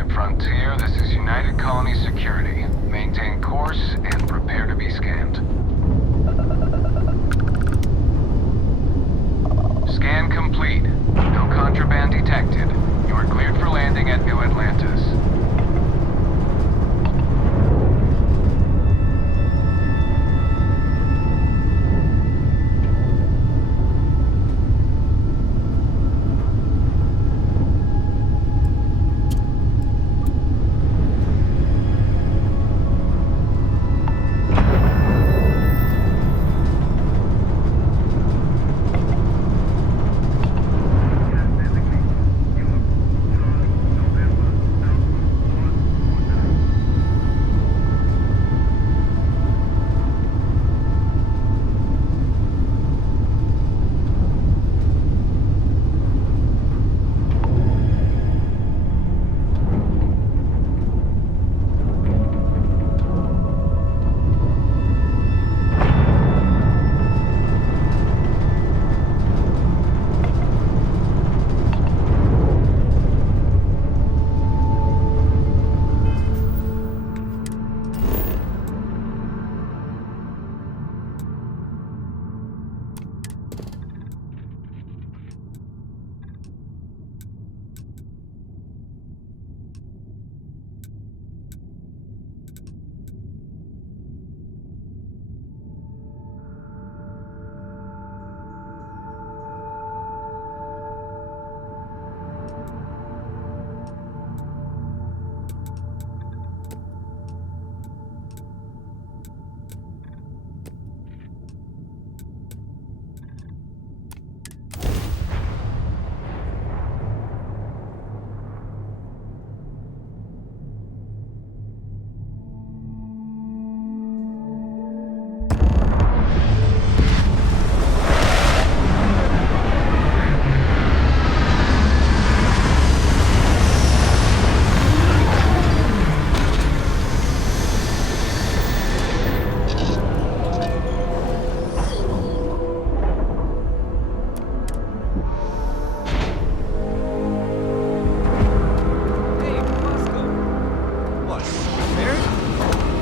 Starship Frontier, this is United Colony Security. Maintain course and prepare to be scanned. Scan complete. No contraband detected. You are cleared for landing at New Atlantis.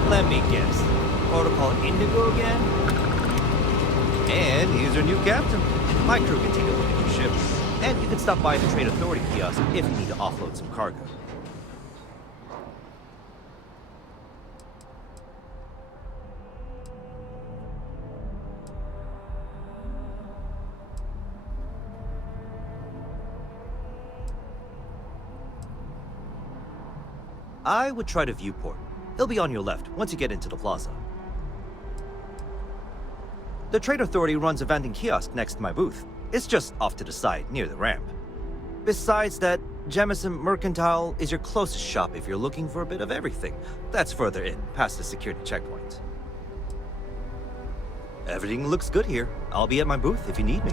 Let me guess. Protocol Indigo again? And here's your new captain. My crew can take a look at your ship. And you can stop by the Trade Authority kiosk if you need to offload some cargo. I would try the viewport. It'll be on your left once you get into the plaza. The Trade Authority runs a vending kiosk next to my booth. It's just off to the side, near the ramp. Besides that, Jemison Mercantile is your closest shop if you're looking for a bit of everything. That's further in, past the security checkpoint. Everything looks good here. I'll be at my booth if you need me.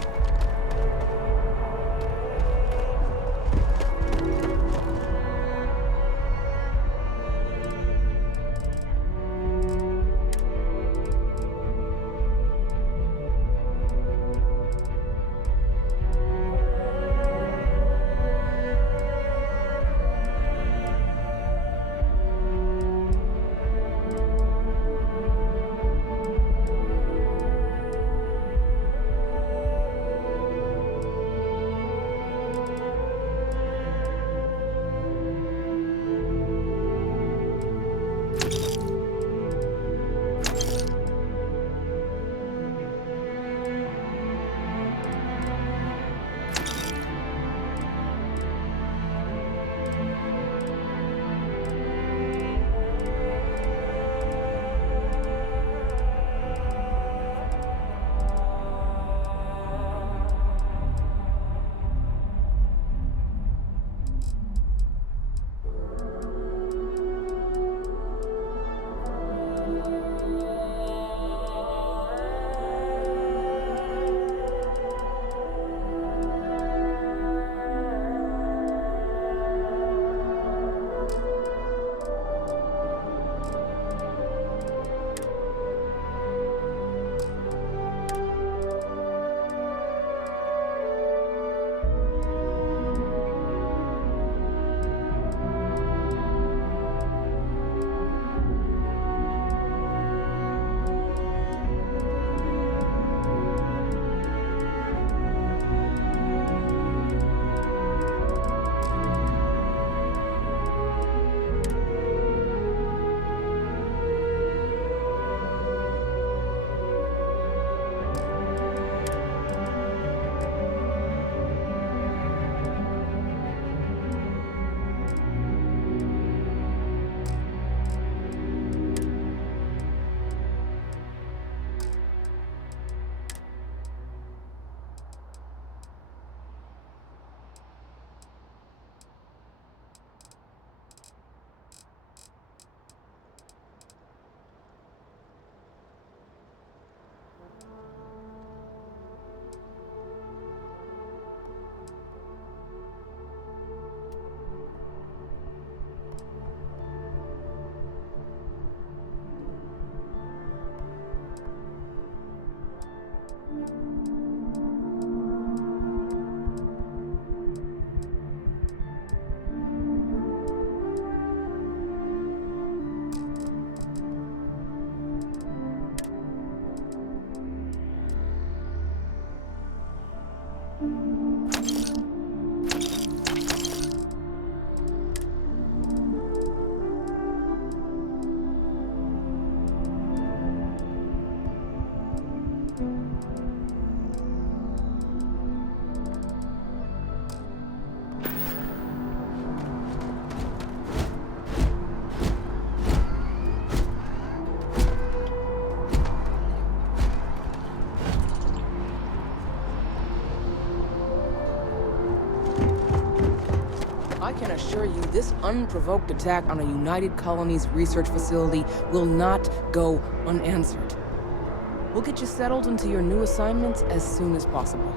I can assure you this unprovoked attack on a United Colonies research facility will not go unanswered. We'll get you settled into your new assignments as soon as possible.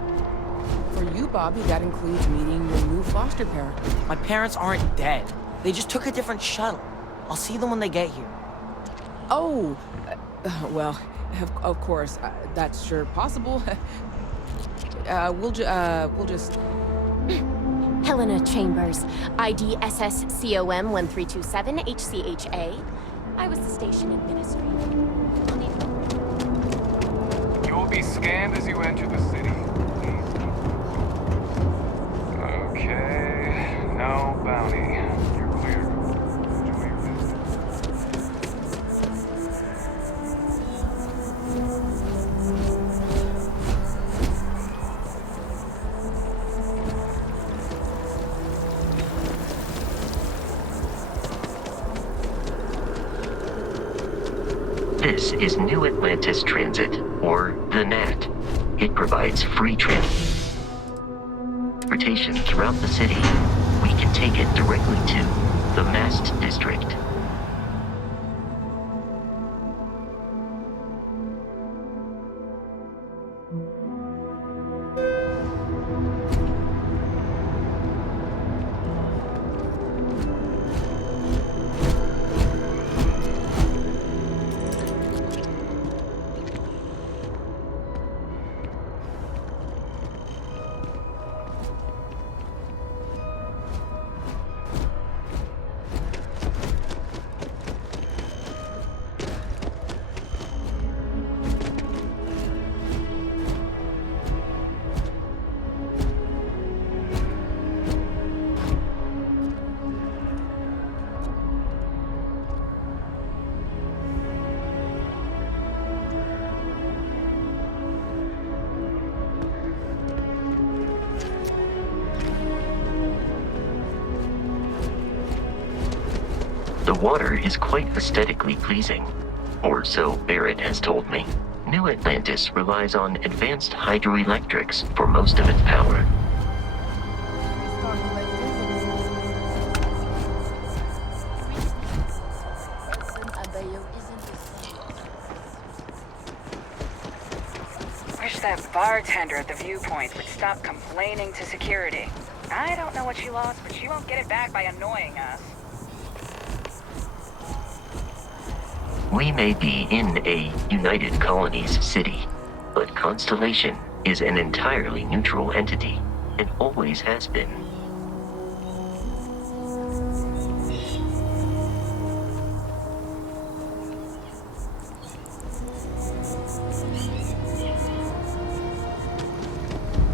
For you, Bobby, that includes meeting your new foster parent. My parents aren't dead. They just took a different shuttle. I'll see them when they get here. Oh, well, of course, that's sure possible. We'll just... Helena Chambers, ID SSCOM 1327 HCHA. I was the station administrator. You will be scanned as you enter the city. Okay, no bounty. You're clear. Enjoy your visit. This is New Atlantis Transit, or the NAT. It provides free transportation throughout the city. We can take it directly to the Mast District. The water is quite aesthetically pleasing, or so Barrett has told me. New Atlantis relies on advanced hydroelectrics for most of its power. Wish that bartender at the viewpoint would stop complaining to security. I don't know what she lost, but she won't get it back by annoying us. We may be in a United Colonies city, but Constellation is an entirely neutral entity, and always has been.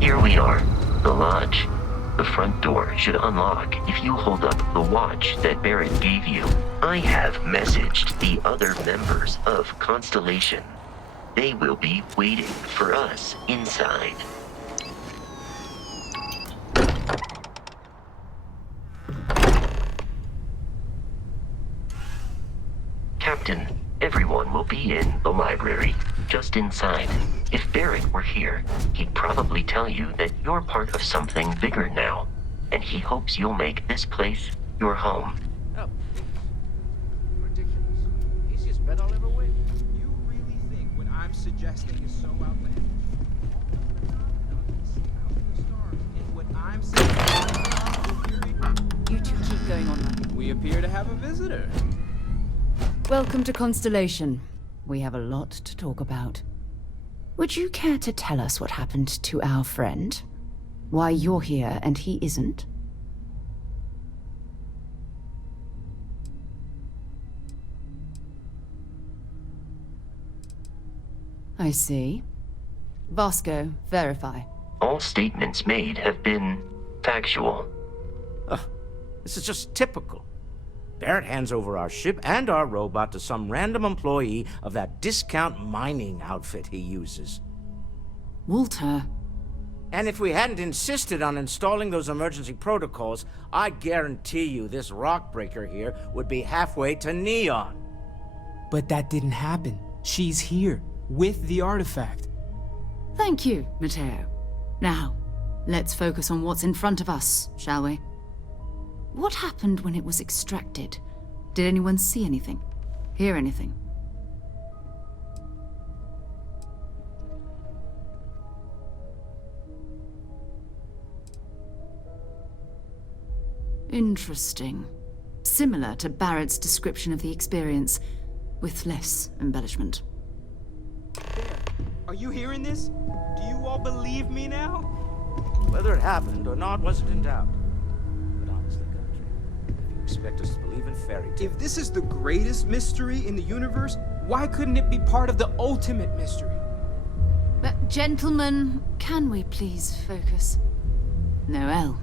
Here we are, the lodge. The front door should unlock if you hold up the watch that Barrett gave you. I have messaged the other members of Constellation. They will be waiting for us inside. Captain, everyone will be in the library, just inside. If Barrett were here, he'd probably tell you that you're part of something bigger now, and he hopes you'll make this place your home. Oh, ridiculous. Easiest bet I'll ever win. You really think what I'm suggesting is so outlandish? And what I'm saying... You two keep going on. We appear to have a visitor. Welcome to Constellation. We have a lot to talk about. Would you care to tell us what happened to our friend? Why you're here and he isn't? I see. Vasco, verify. All statements made have been factual. This is just typical. Barrett hands over our ship and our robot to some random employee of that discount mining outfit he uses. Walter. And if we hadn't insisted on installing those emergency protocols, I guarantee you this rock breaker here would be halfway to Neon. But that didn't happen. She's here, with the artifact. Thank you, Matteo. Now, let's focus on what's in front of us, shall we? What happened when it was extracted? Did anyone see anything? Hear anything? Interesting. Similar to Barrett's description of the experience, with less embellishment. Are you hearing this? Do you all believe me now? Whether it happened or not wasn't in doubt. But honestly, Country, if you expect us to believe in fairy tales... If this is the greatest mystery in the universe, why couldn't it be part of the ultimate mystery? But gentlemen, can we please focus? Noelle,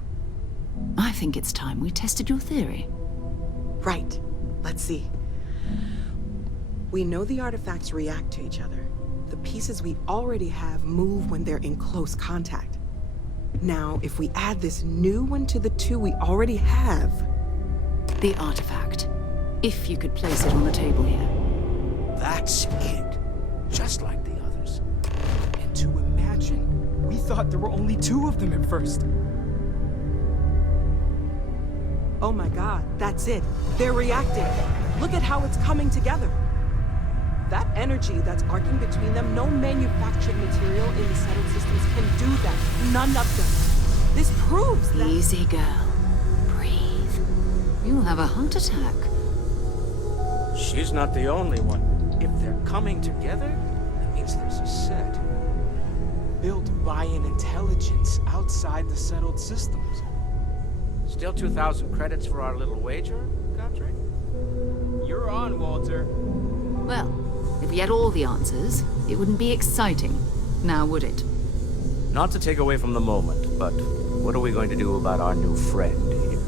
I think it's time we tested your theory. Right. Let's see. We know the artifacts react to each other. The pieces we already have move when they're in close contact. Now, if we add this new one to the two we already have... The artifact. If you could place it on the table here. That's it. Just like the others. And to imagine, we thought there were only two of them at first. Oh my god, that's it. They're reacting. Look at how it's coming together. That energy that's arcing between them, no manufactured material in the settled systems can do that. None of them. This proves that... Easy, girl. Breathe. You'll have a heart attack. She's not the only one. If they're coming together, that means there's a set. Built by an intelligence outside the settled systems. Still 2,000 credits for our little wager, Country? You're on, Walter. Well, if we had all the answers, it wouldn't be exciting, now would it? Not to take away from the moment, but what are we going to do about our new friend here?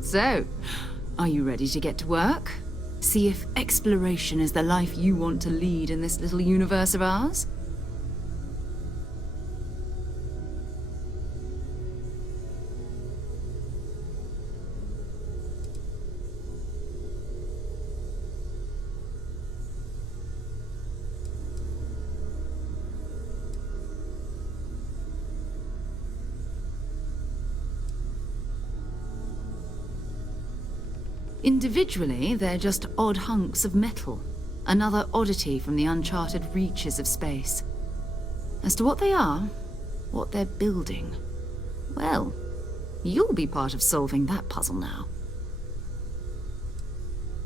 So, are you ready to get to work? See if exploration is the life you want to lead in this little universe of ours? Individually, they're just odd hunks of metal. Another oddity from the uncharted reaches of space. As to what they are, what they're building, well, you'll be part of solving that puzzle now.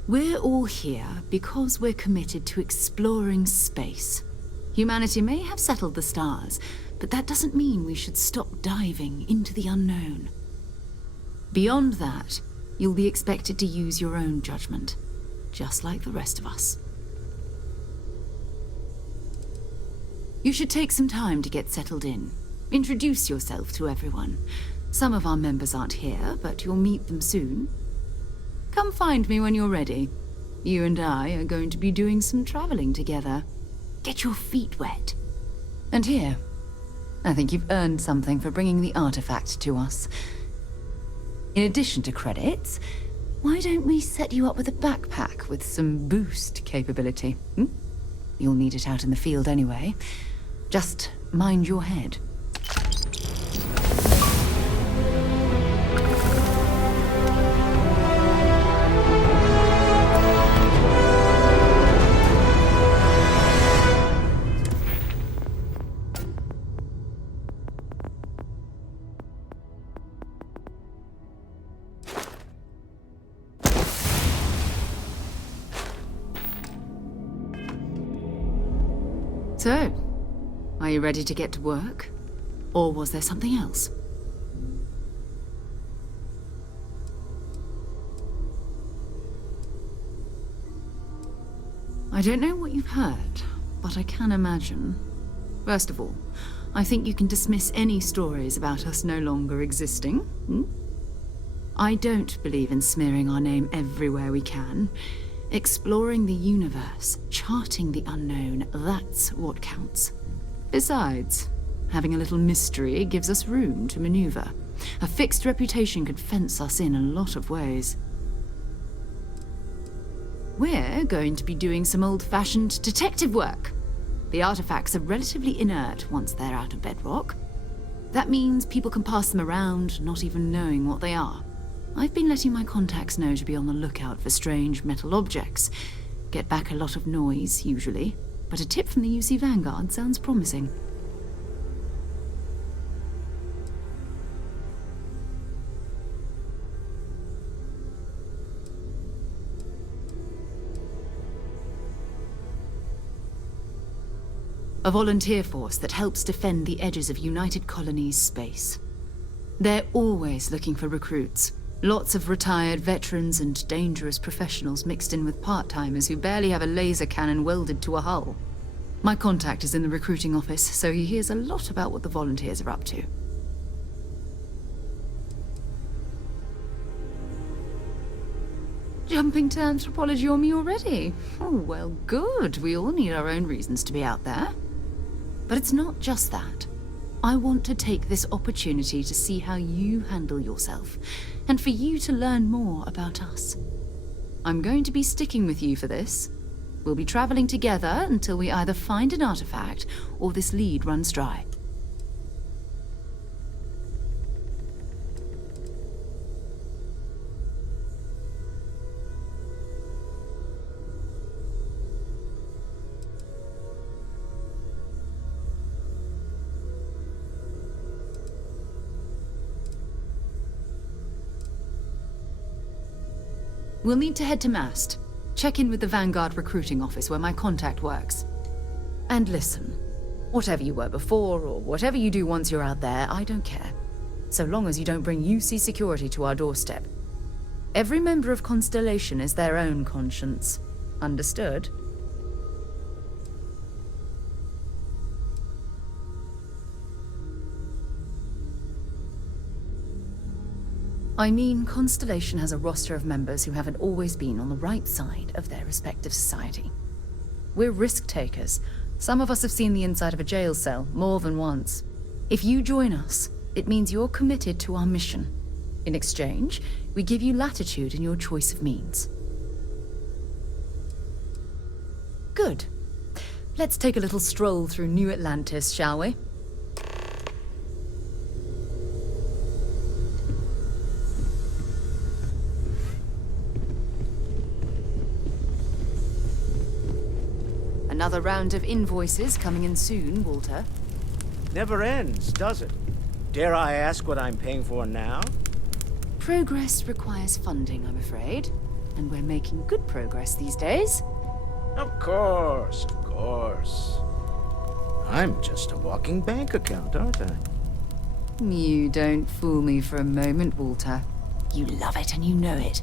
We're all here because we're committed to exploring space. Humanity may have settled the stars, but that doesn't mean we should stop diving into the unknown. Beyond that, you'll be expected to use your own judgment, just like the rest of us. You should take some time to get settled in. Introduce yourself to everyone. Some of our members aren't here, but you'll meet them soon. Come find me when you're ready. You and I are going to be doing some traveling together. Get your feet wet. And here, I think you've earned something for bringing the artifact to us. In addition to credits, why don't we set you up with a backpack with some boost capability? You'll need it out in the field anyway. Just mind your head. So, are you ready to get to work? Or was there something else? I don't know what you've heard, but I can imagine. First of all, I think you can dismiss any stories about us no longer existing. I don't believe in smearing our name everywhere we can. Exploring the universe, charting the unknown, that's what counts. Besides, having a little mystery gives us room to maneuver. A fixed reputation could fence us in a lot of ways. We're going to be doing some old-fashioned detective work. The artifacts are relatively inert once they're out of bedrock. That means people can pass them around, not even knowing what they are. I've been letting my contacts know to be on the lookout for strange metal objects. Get back a lot of noise, usually, but a tip from the UC Vanguard sounds promising. A volunteer force that helps defend the edges of United Colonies space. They're always looking for recruits. Lots of retired veterans and dangerous professionals mixed in with part-timers who barely have a laser cannon welded to a hull. My contact is in the recruiting office, so he hears a lot about what the volunteers are up to. Jumping to anthropology on me already? Oh, well, good. We all need our own reasons to be out there. But it's not just that. I want to take this opportunity to see how you handle yourself, and for you to learn more about us. I'm going to be sticking with you for this. We'll be traveling together until we either find an artifact or this lead runs dry. We'll need to head to Mast. Check in with the Vanguard recruiting office where my contact works. And listen, whatever you were before, or whatever you do once you're out there, I don't care. So long as you don't bring UC security to our doorstep. Every member of Constellation is their own conscience. Understood? I mean, Constellation has a roster of members who haven't always been on the right side of their respective society. We're risk takers. Some of us have seen the inside of a jail cell more than once. If you join us, it means you're committed to our mission. In exchange, we give you latitude in your choice of means. Good. Let's take a little stroll through New Atlantis, shall we? Another round of invoices coming in soon, Walter. Never ends, does it? Dare I ask what I'm paying for now? Progress requires funding, I'm afraid. And we're making good progress these days. Of course, of course. I'm just a walking bank account, aren't I? You don't fool me for a moment, Walter. You love it and you know it.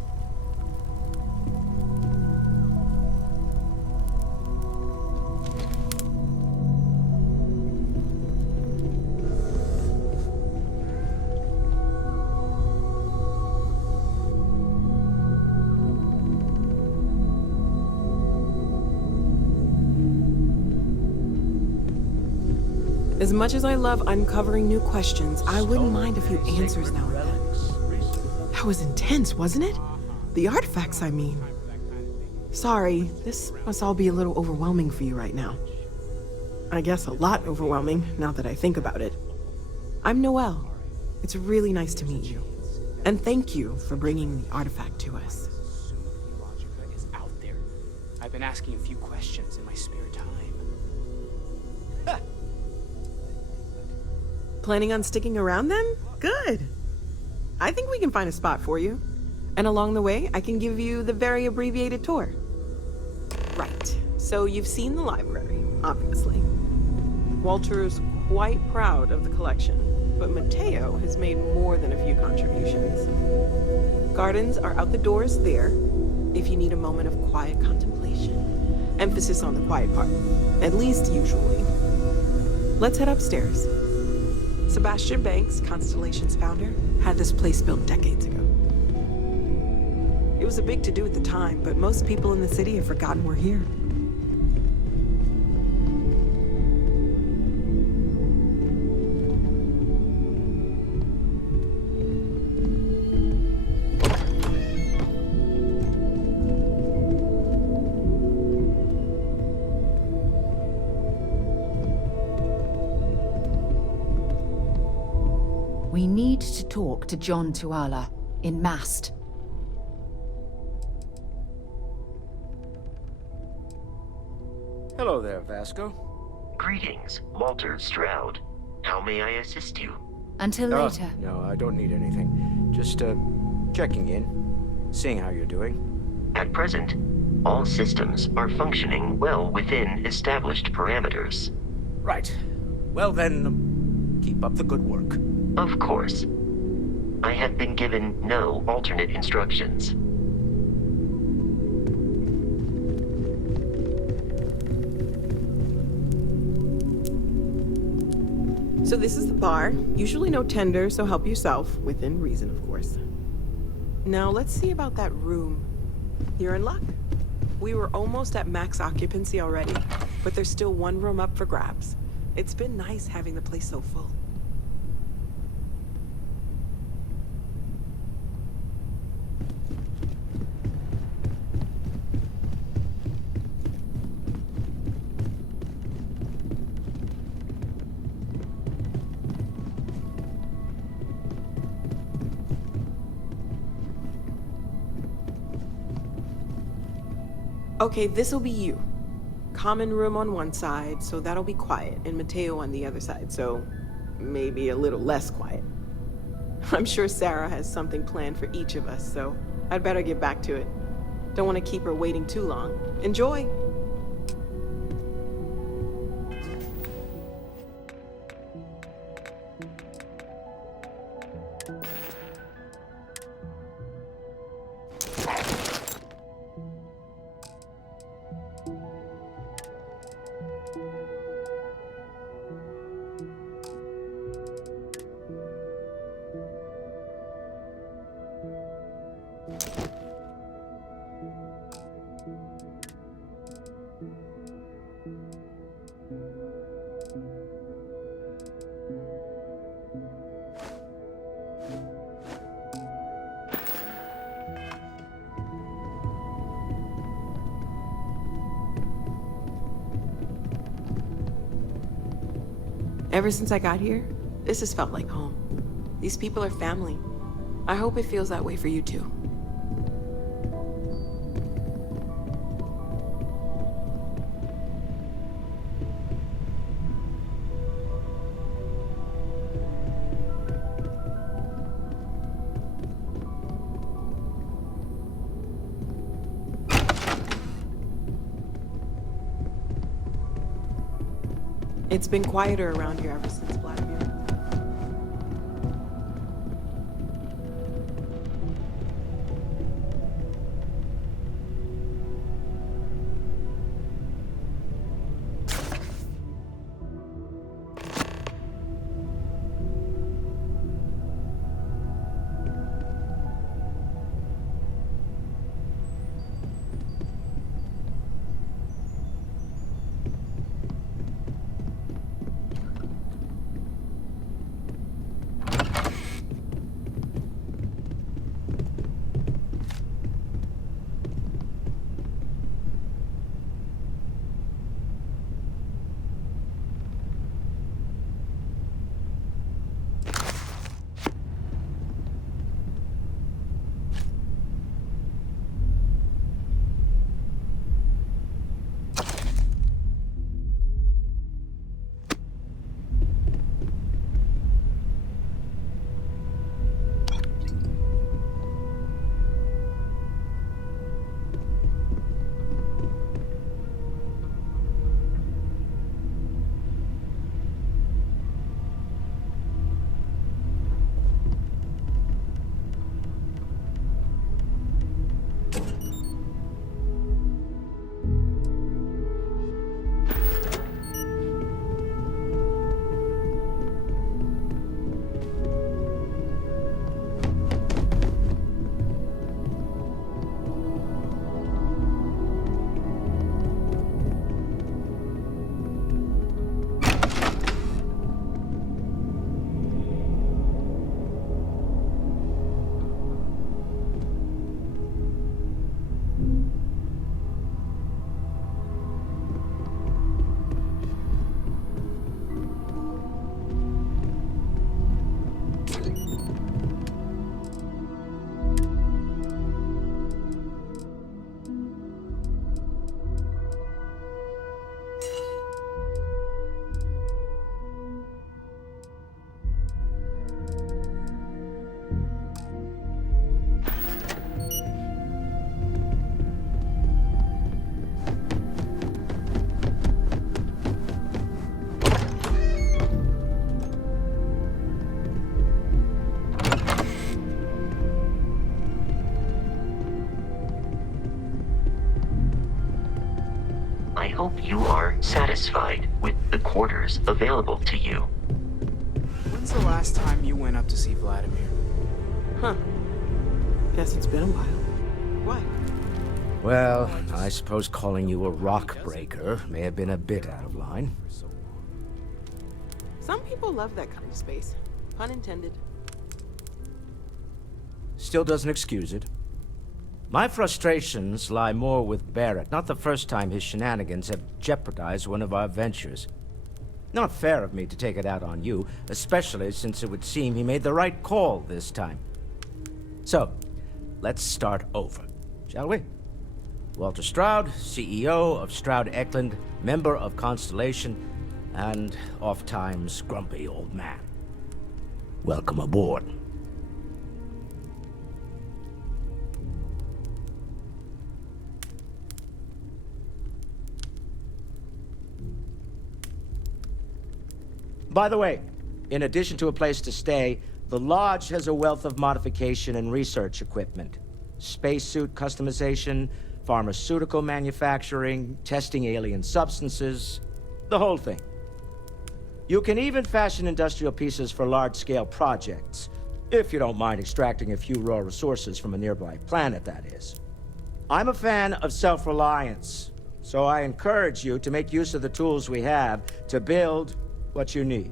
As much as I love uncovering new questions, I wouldn't mind a few answers now and then. That was intense, wasn't it? The artifacts, I mean. Sorry, this must all be a little overwhelming for you right now. I guess a lot overwhelming, now that I think about it. I'm Noelle. It's really nice to meet you. And thank you for bringing the artifact to us. Is out there. I've been asking a few questions in my spare time. Planning on sticking around then? Good. I think we can find a spot for you. And along the way, I can give you the very abbreviated tour. Right. So you've seen the library, obviously. Walter's quite proud of the collection, but Mateo has made more than a few contributions. Gardens are out the doors there, if you need a moment of quiet contemplation. Emphasis on the quiet part, at least usually. Let's head upstairs. Sebastian Banks, Constellation's founder, had this place built decades ago. It was a big to-do at the time, but most people in the city have forgotten we're here. talk to John Tuala, in Mast. Hello there, Vasco. Greetings, Walter Stroud. How may I assist you? Until later. No, I don't need anything. Just, checking in. Seeing how you're doing. At present, all systems are functioning well within established parameters. Right. Well then, keep up the good work. Of course. I have been given no alternate instructions. So this is the bar. Usually no tender, so help yourself. Within reason, of course. Now let's see about that room. You're in luck. We were almost at max occupancy already, but there's still one room up for grabs. It's been nice having the place so full. Okay, this'll be you. Common room on one side, so that'll be quiet, and Mateo on the other side, so maybe a little less quiet. I'm sure Sarah has something planned for each of us, so I'd better get back to it. Don't want to keep her waiting too long. Enjoy! Ever since I got here, this has felt like home. These people are family. I hope it feels that way for you too. It's been quieter around here ever since Vladimir. hope you are satisfied with the quarters available to you. When's the last time you went up to see Vladimir? Huh. Guess it's been a while. Why? Well, I suppose calling you a rock breaker may have been a bit out of line. Some people love that kind of space. Pun intended. Still doesn't excuse it. My frustrations lie more with Barrett. Not the first time his shenanigans have jeopardized one of our ventures. Not fair of me to take it out on you, especially since it would seem he made the right call this time. So, let's start over, shall we? Walter Stroud, CEO of Stroud Eklund, member of Constellation, and oft-times grumpy old man. Welcome aboard. By the way, in addition to a place to stay, the Lodge has a wealth of modification and research equipment. Spacesuit customization, pharmaceutical manufacturing, testing alien substances, the whole thing. You can even fashion industrial pieces for large-scale projects, if you don't mind extracting a few raw resources from a nearby planet, that is. I'm a fan of self-reliance, so I encourage you to make use of the tools we have to build what you need.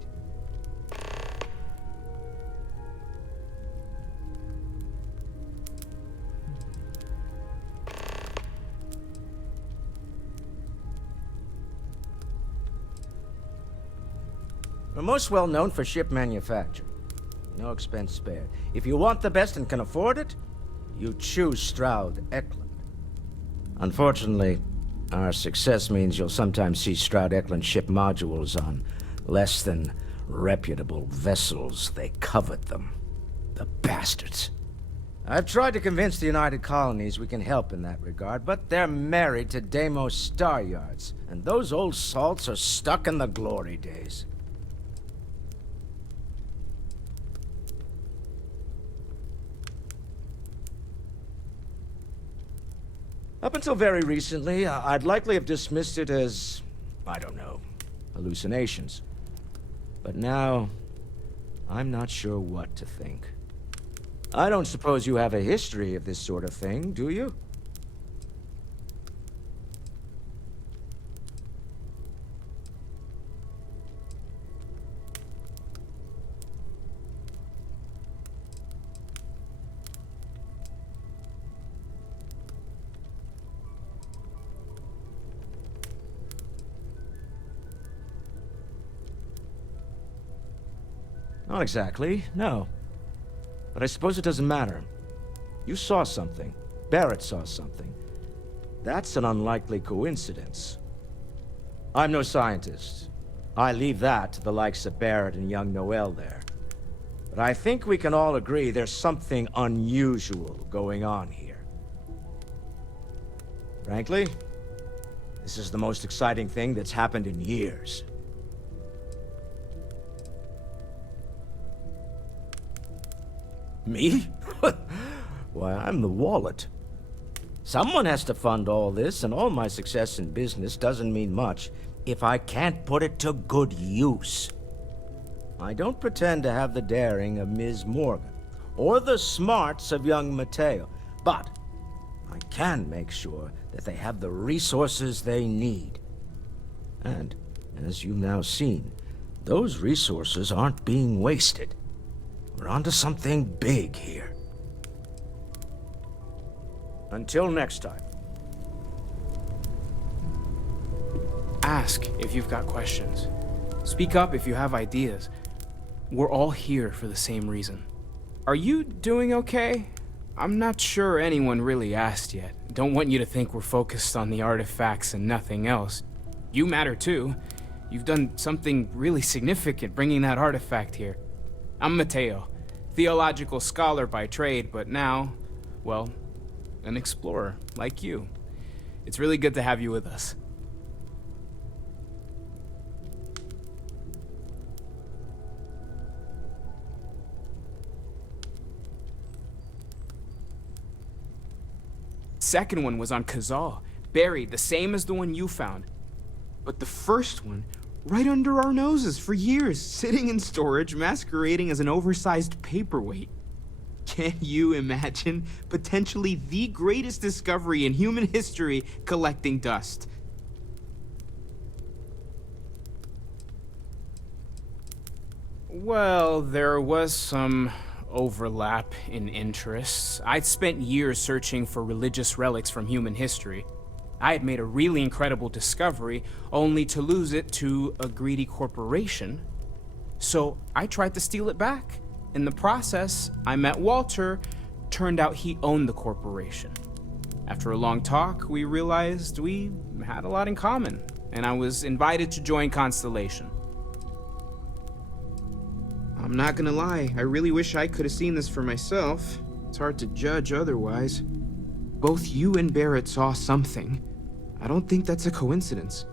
We're most well known for ship manufacture. No expense spared. If you want the best and can afford it, you choose Stroud Eklund. Unfortunately, our success means you'll sometimes see Stroud Eklund ship modules on less than reputable vessels. They covet them. The bastards. I've tried to convince the United Colonies we can help in that regard, but they're married to Deimos Star Yards, and those old salts are stuck in the glory days. Up until very recently, I'd likely have dismissed it as, I don't know, hallucinations. But now, I'm not sure what to think. I don't suppose you have a history of this sort of thing, do you? Not exactly, no. But I suppose it doesn't matter. You saw something. Barrett saw something. That's an unlikely coincidence. I'm no scientist. I leave that to the likes of Barrett and young Noel there. But I think we can all agree there's something unusual going on here. Frankly, this is the most exciting thing that's happened in years. Me? Why, I'm the wallet. Someone has to fund all this, and all my success in business doesn't mean much if I can't put it to good use. I don't pretend to have the daring of Ms. Morgan, or the smarts of young Mateo, but I can make sure that they have the resources they need. And, as you've now seen, those resources aren't being wasted. We're onto something big here. Until next time. Ask if you've got questions. Speak up if you have ideas. We're all here for the same reason. Are you doing okay? I'm not sure anyone really asked yet. Don't want you to think we're focused on the artifacts and nothing else. You matter too. You've done something really significant bringing that artifact here. I'm Mateo, theological scholar by trade, but now, well, an explorer like you. It's really good to have you with us. Second one was on Kazal, buried the same as the one you found. But the first one, right under our noses for years, sitting in storage, masquerading as an oversized paperweight. Can you imagine potentially the greatest discovery in human history collecting dust? Well, there was some overlap in interests. I'd spent years searching for religious relics from human history. I had made a really incredible discovery, only to lose it to a greedy corporation. So I tried to steal it back. In the process, I met Walter. Turned out he owned the corporation. After a long talk, we realized we had a lot in common, and I was invited to join Constellation. I'm not gonna lie, I really wish I could have seen this for myself. It's hard to judge otherwise. Both you and Barrett saw something. I don't think that's a coincidence.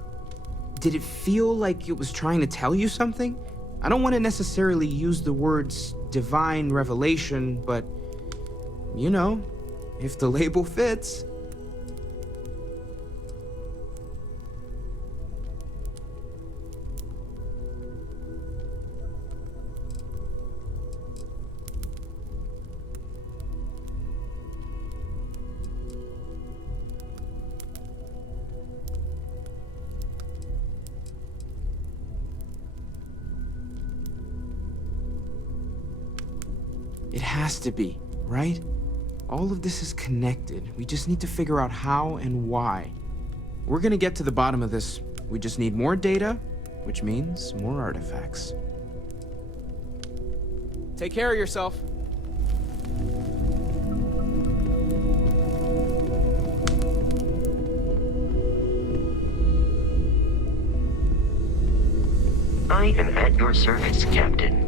Did it feel like it was trying to tell you something? I don't want to necessarily use the words divine revelation, but, you know, if the label fits. It has to be, right? All of this is connected. We just need to figure out how and why. We're gonna get to the bottom of this. We just need more data, which means more artifacts. Take care of yourself. I am at your service, Captain.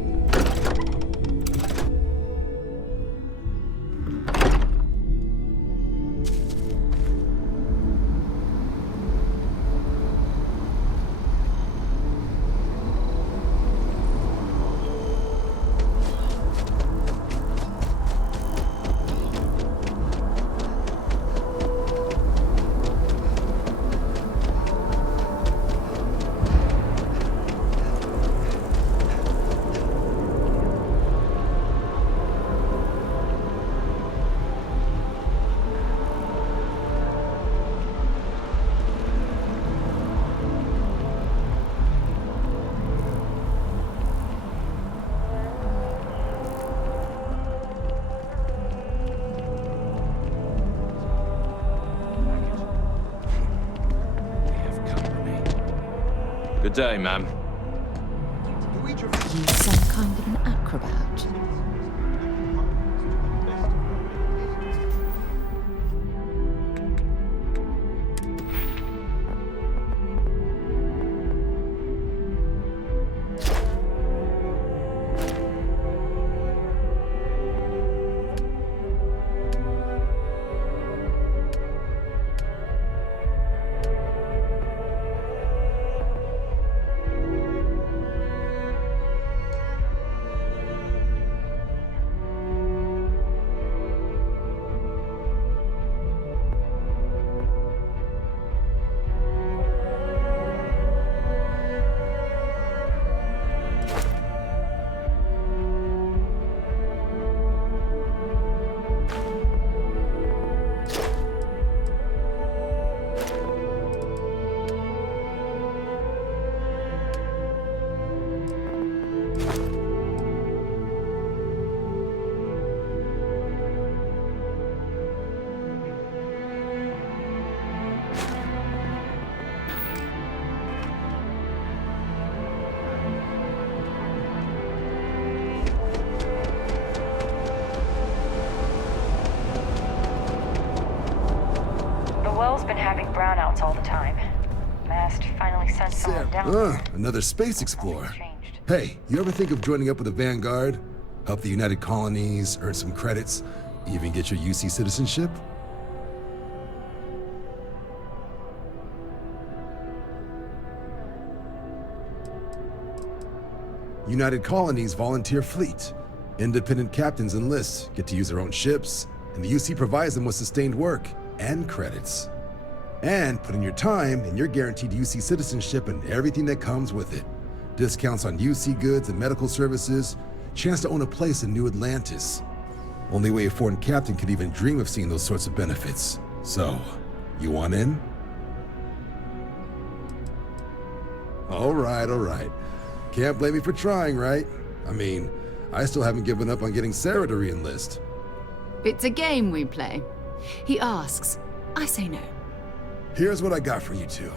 Good day, ma'am. Some kind of an acrobat. Been having brownouts all the time. Mast finally sent someone down. Another space explorer. Hey, you ever think of joining up with the Vanguard? Help the United Colonies, earn some credits, even get your UC citizenship? United Colonies volunteer fleet. Independent captains enlist, get to use their own ships, and the UC provides them with sustained work and credits. And put in your time, and you're guaranteed UC citizenship and everything that comes with it. Discounts on UC goods and medical services, chance to own a place in New Atlantis. Only way a foreign captain could even dream of seeing those sorts of benefits. So, you want in? All right. Can't blame me for trying, right? I mean, I still haven't given up on getting Sarah to re-enlist. It's a game we play. He asks, I say no. Here's what I got for you two.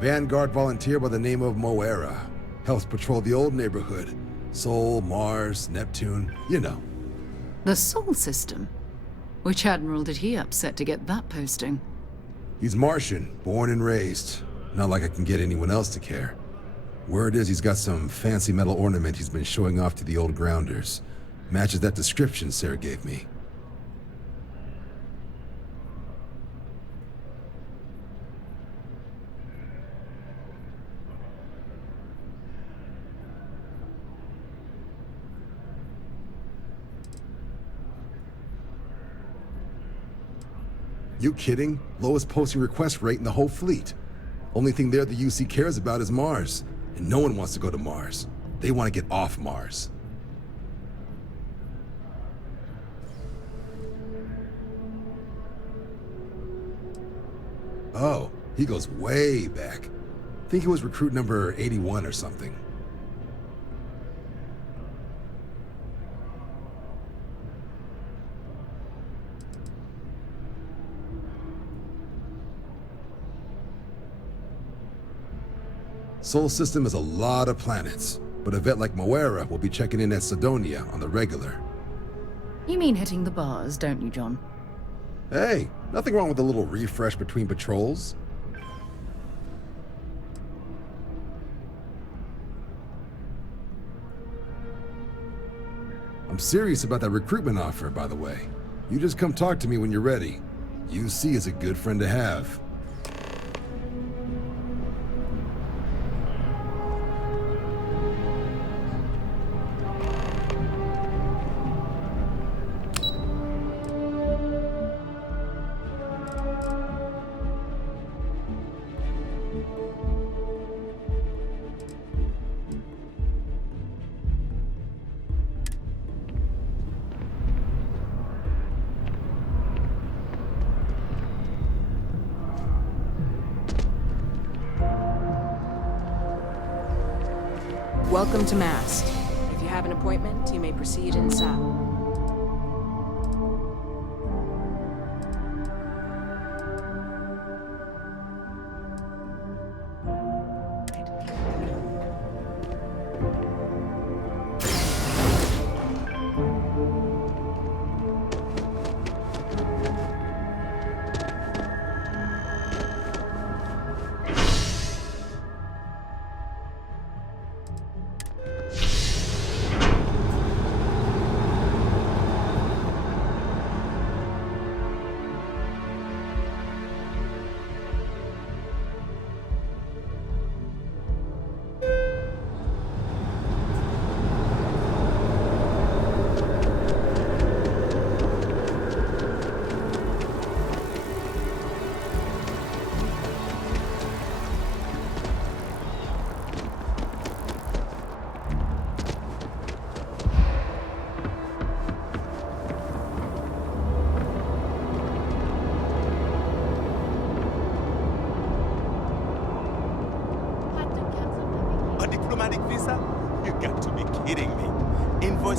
Vanguard volunteer by the name of Moera. Helps patrol the old neighborhood. Sol, Mars, Neptune, you know. The Sol system? Which admiral did he upset to get that posting? He's Martian, born and raised. Not like I can get anyone else to care. Word is he's got some fancy metal ornament he's been showing off to the old grounders. Matches that description Sarah gave me. You kidding? Lowest posting request rate in the whole fleet. Only thing there the UC cares about is Mars. And no one wants to go to Mars. They want to get off Mars. Oh, he goes way back. Think he was recruit number 81 or something. Sol system has a lot of planets, but a vet like Moera will be checking in at Sidonia on the regular. You mean hitting the bars, don't you, John? Hey, nothing wrong with a little refresh between patrols. I'm serious about that recruitment offer, by the way. You just come talk to me when you're ready. UC is a good friend to have. Welcome to Mast. If you have an appointment, you may proceed inside.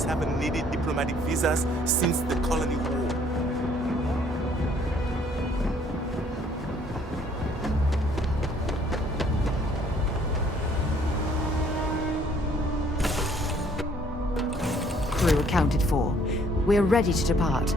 Haven't needed diplomatic visas since the Colony War. Crew accounted for. We're ready to depart.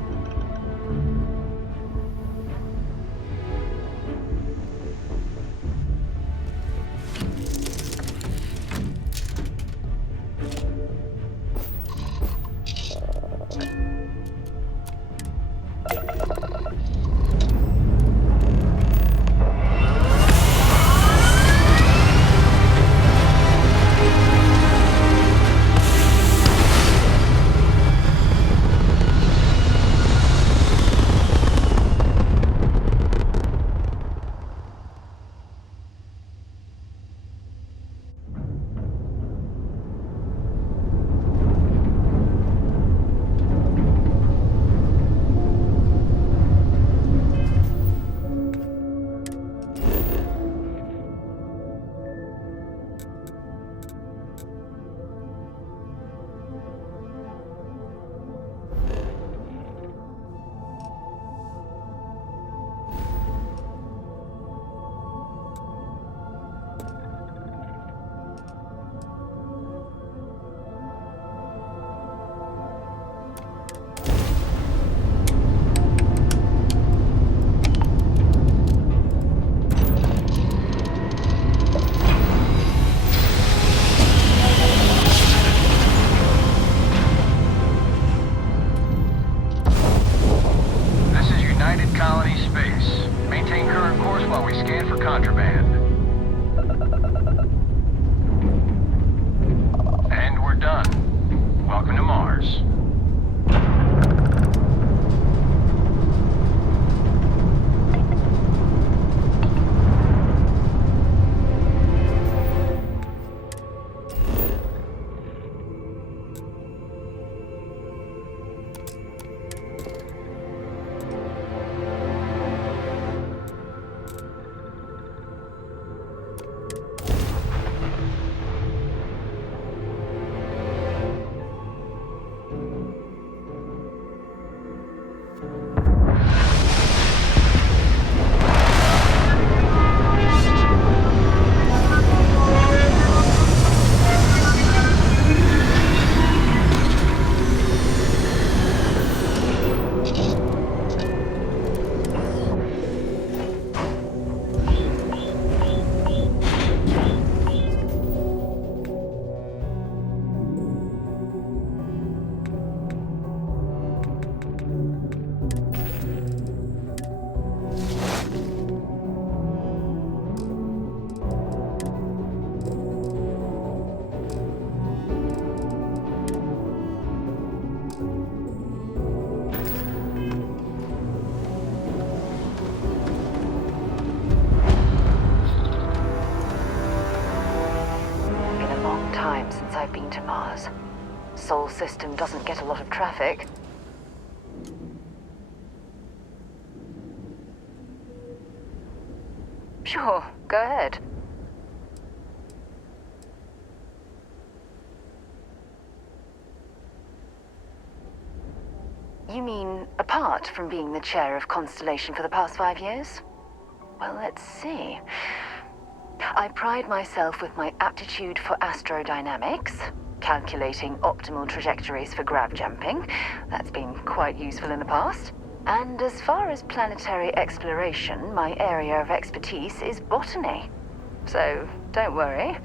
contraband. And we're done. Welcome to Mars. Since I've been to Mars. Sol system doesn't get a lot of traffic. Sure, go ahead. You mean apart from being the chair of Constellation for the past 5 years? Well, let's see. I pride myself with my aptitude for astrodynamics, calculating optimal trajectories for grav jumping. That's been quite useful in the past. And as far as planetary exploration, my area of expertise is botany. So don't worry,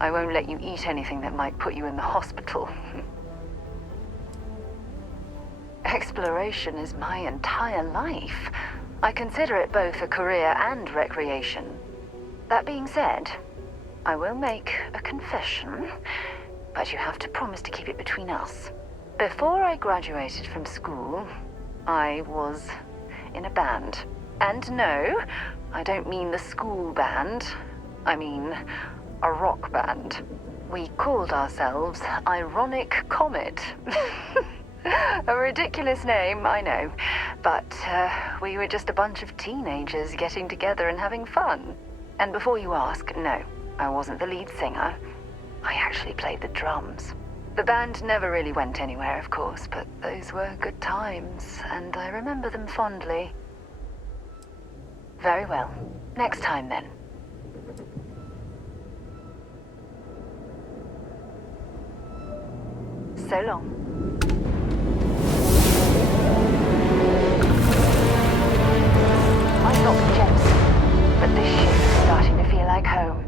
I won't let you eat anything that might put you in the hospital. Exploration is my entire life. I consider it both a career and recreation. That being said, I will make a confession, but you have to promise to keep it between us. Before I graduated from school, I was in a band. And no, I don't mean the school band. I mean a rock band. We called ourselves Ironic Comet. A ridiculous name, I know. But we were just a bunch of teenagers getting together and having fun. And before you ask, no, I wasn't the lead singer. I actually played the drums. The band never really went anywhere, of course, but those were good times, and I remember them fondly. Very well. Next time, then. So long. Might not be jealous, but this ship is starting to feel like home.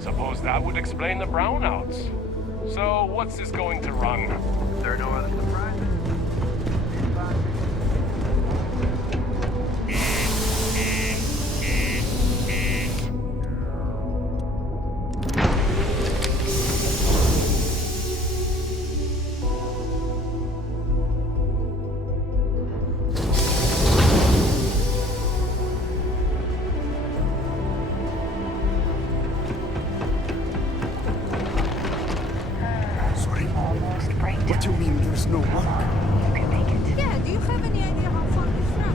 Suppose that would explain the brownouts. So, what's this going to run? There are no other surprises? What do you mean there's no work? Yeah, do you have any idea how far this from?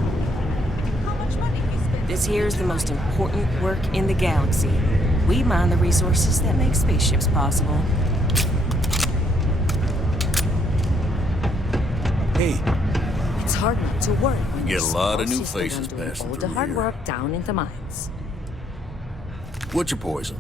How much money we spend? This here's the most important work in the galaxy. We mine the resources that make spaceships possible. Hey. It's hard not to work when Get a there's lot of small new system faces doing passing all the through hard here. work down in the mines. What's your poison?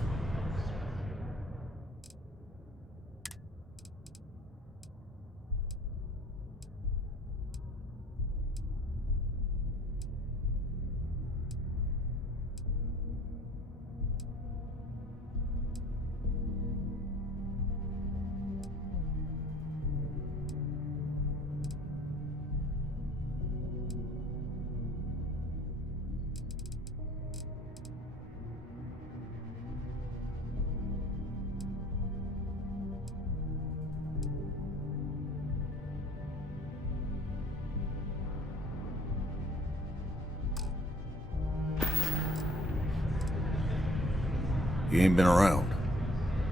He ain't been around.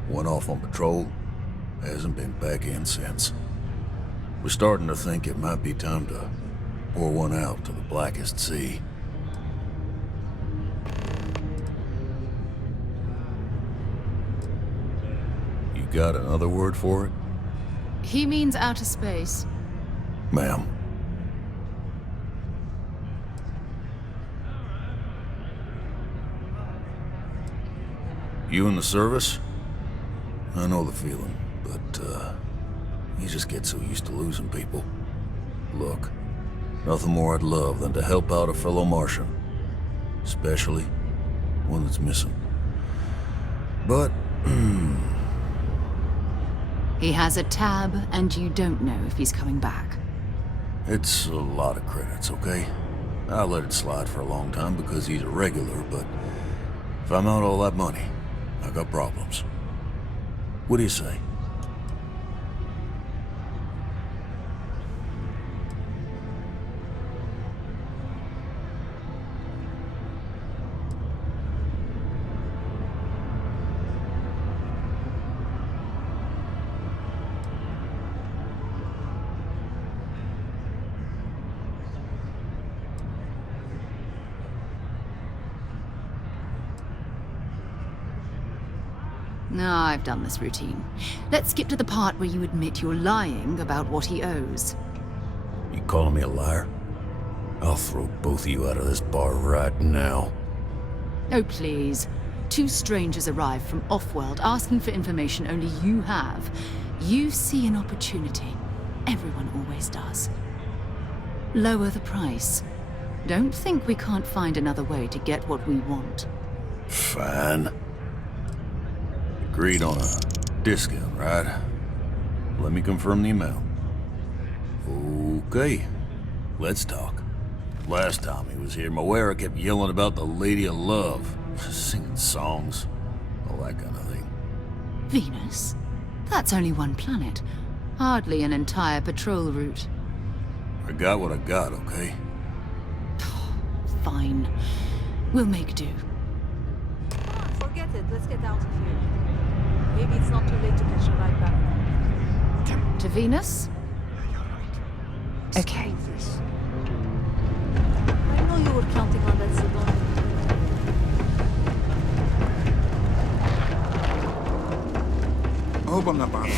Went off on patrol. Hasn't been back in since. We're starting to think it might be time to pour one out to the blackest sea. You got another word for it? He means outer space. Ma'am. You in the service? I know the feeling, but, you just get so used to losing people. Look, nothing more I'd love than to help out a fellow Martian. Especially one that's missing. But, He has a tab, and you don't know if he's coming back. it's a lot of credits, okay? I let it slide for a long time because he's a regular, but if I'm out all that money, I got problems. What do you say? No, I've done this routine. Let's skip to the part where you admit you're lying about what he owes. You calling me a liar? I'll throw both of you out of this bar right now. Oh, please. Two strangers arrive from off-world asking for information only you have. You see an opportunity. Everyone always does. Lower the price. Don't think we can't find another way to get what we want. Fine. Agreed on a discount, right? Let me confirm the amount. Okay, let's talk. Last time he was here, Moira kept yelling about the Lady of Love, singing songs, all that kind of thing. Venus? That's only one planet. Hardly an entire patrol route. I got what I got, okay? Fine. We'll make do. Come on, forget it. Let's get out of here. Maybe it's not too late to catch a ride back. To Venus? Okay. I know you were counting on that, Sigourney. I hope I'm not bothering you.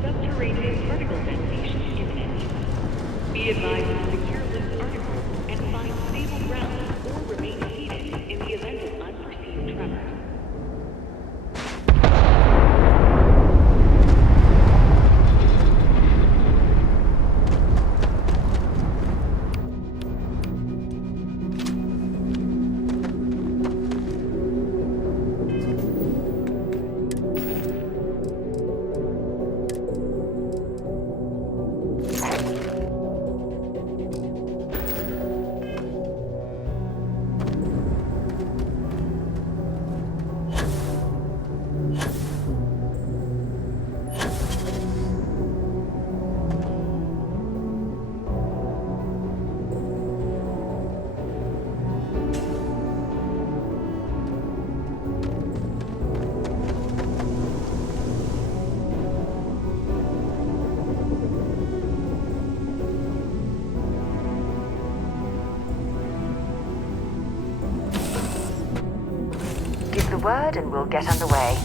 Subterranean particle detonation imminent. Be advised to secure this article and find stable ground or remain seated in the event of unforeseen tremors. Give the word and we'll get underway.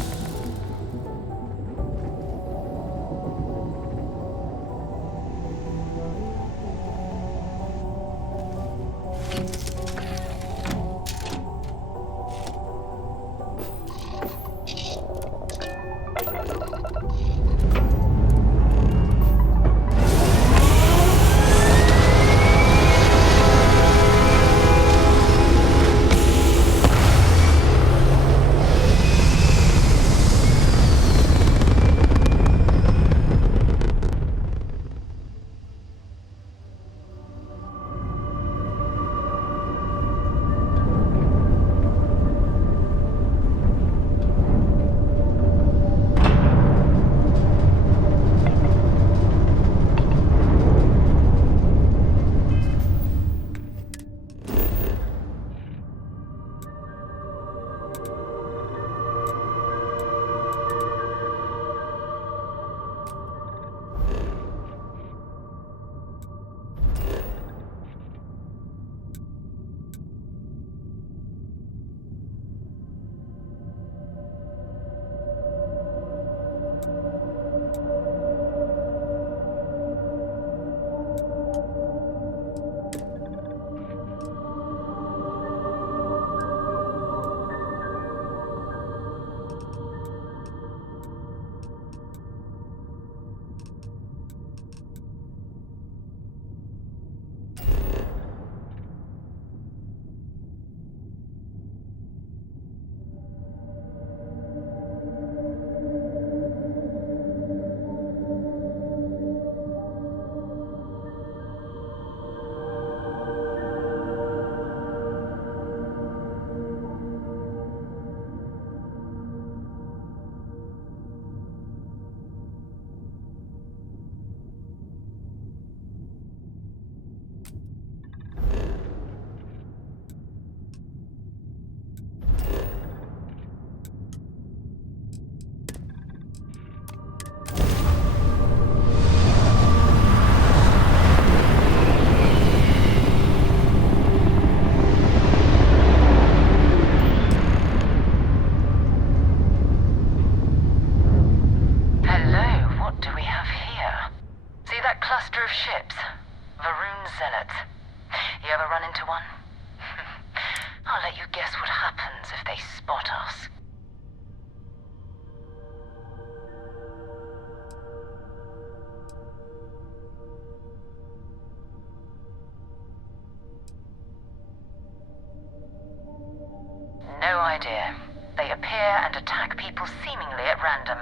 and attack people seemingly at random.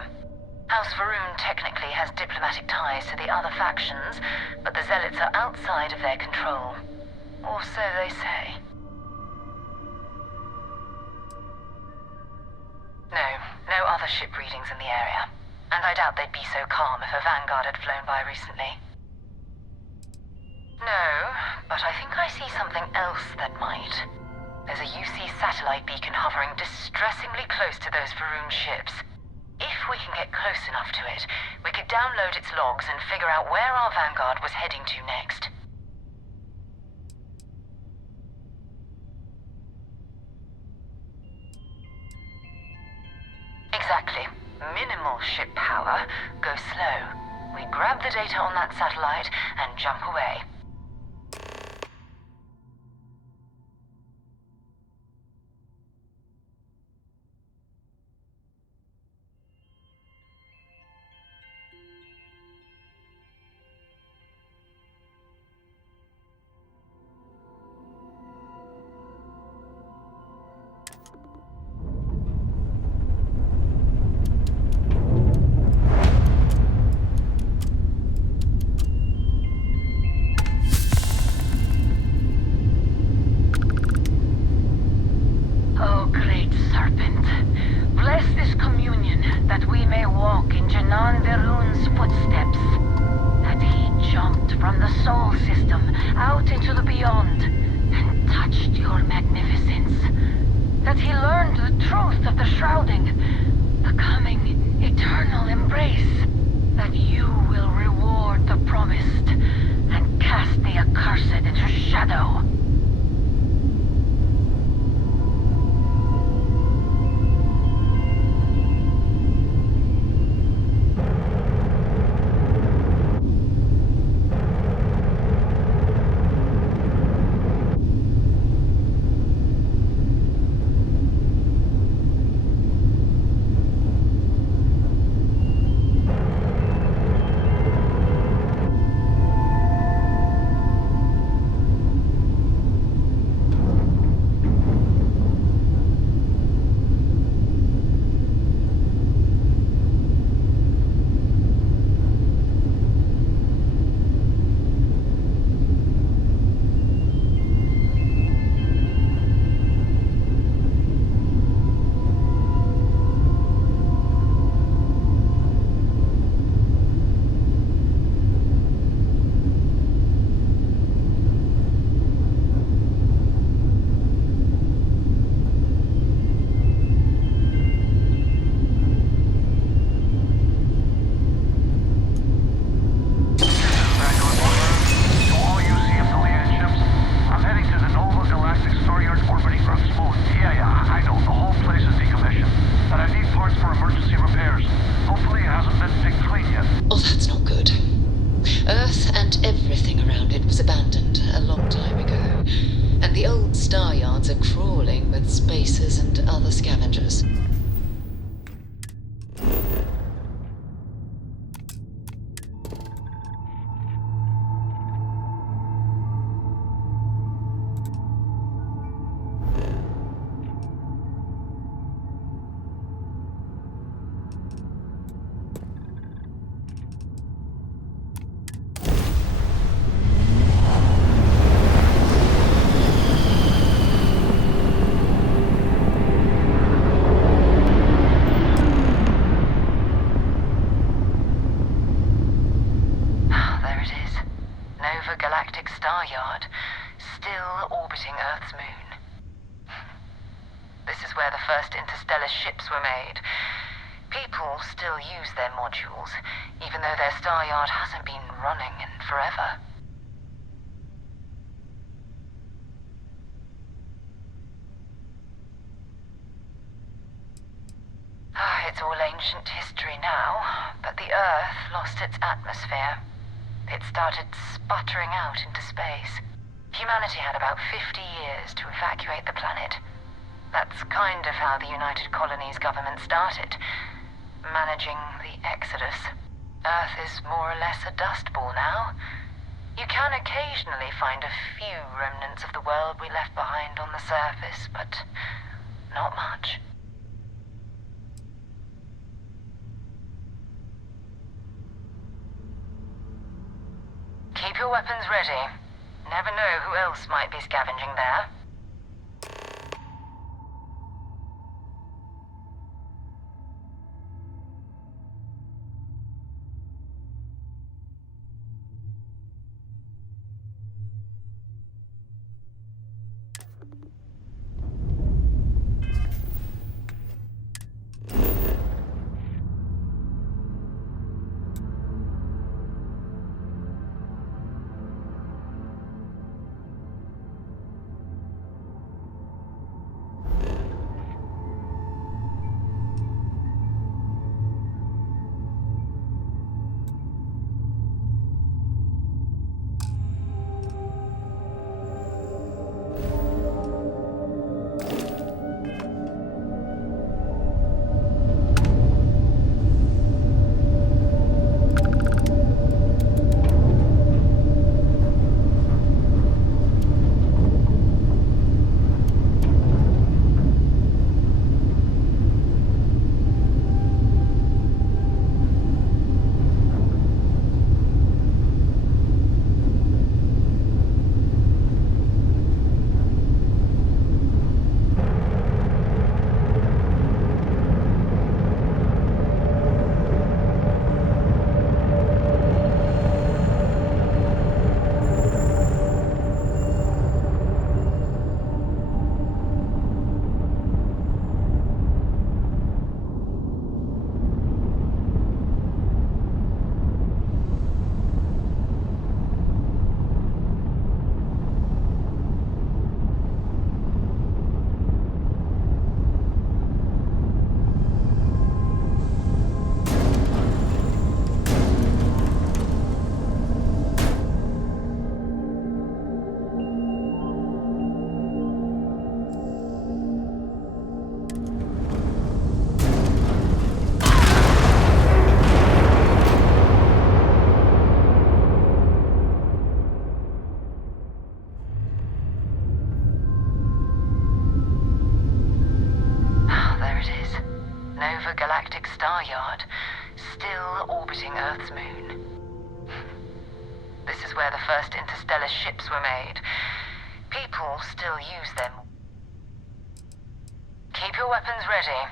House Varun technically has diplomatic ties to the other factions, but the Zealots are outside of their control. Or so they say. No other ship readings in the area. And I doubt they'd be so calm if a Vanguard had flown by recently. No, but I think I see something else that might. There's a UC satellite beacon hovering distressingly close to those Varun ships. If we can get close enough to it, we could download its logs and figure out where our Vanguard was heading to next. Exactly. Minimal ship power, go slow. We grab the data on that satellite and jump away. Oh, great serpent, bless this communion that we may walk in Janan Verun's footsteps. That he jumped from the Sol system out into the beyond and touched your magnificence. That he learned the truth of the shrouding, the coming eternal embrace. That you will reward the promised and cast the accursed into shadow. Spacers and other scavengers. It's all ancient history now, but the Earth lost its atmosphere. It started sputtering out into space. Humanity had about 50 years to evacuate the planet. That's kind of how the United Colonies government started, managing the exodus. Earth is more or less a dust ball now. You can occasionally find a few remnants of the world we left behind on the surface, but not much. your weapons ready. Never know who else might be scavenging there. Galactic Star Yard, still orbiting Earth's moon. This is where the first interstellar ships were made. People still use them. Keep your weapons ready.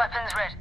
weapons ready.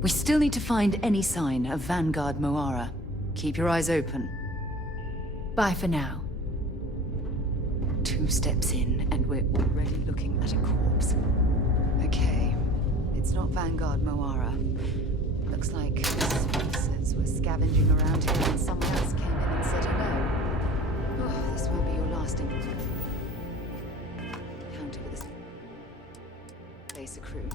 We still need to find any sign of Vanguard Moara. Keep your eyes open. Bye for now. 2 steps in, and we're already looking at a corpse. Okay, it's not Vanguard Moara. Looks like sponsors were scavenging around here and someone else came in and said hello. Oh, this won't be your last encounter with this base crew.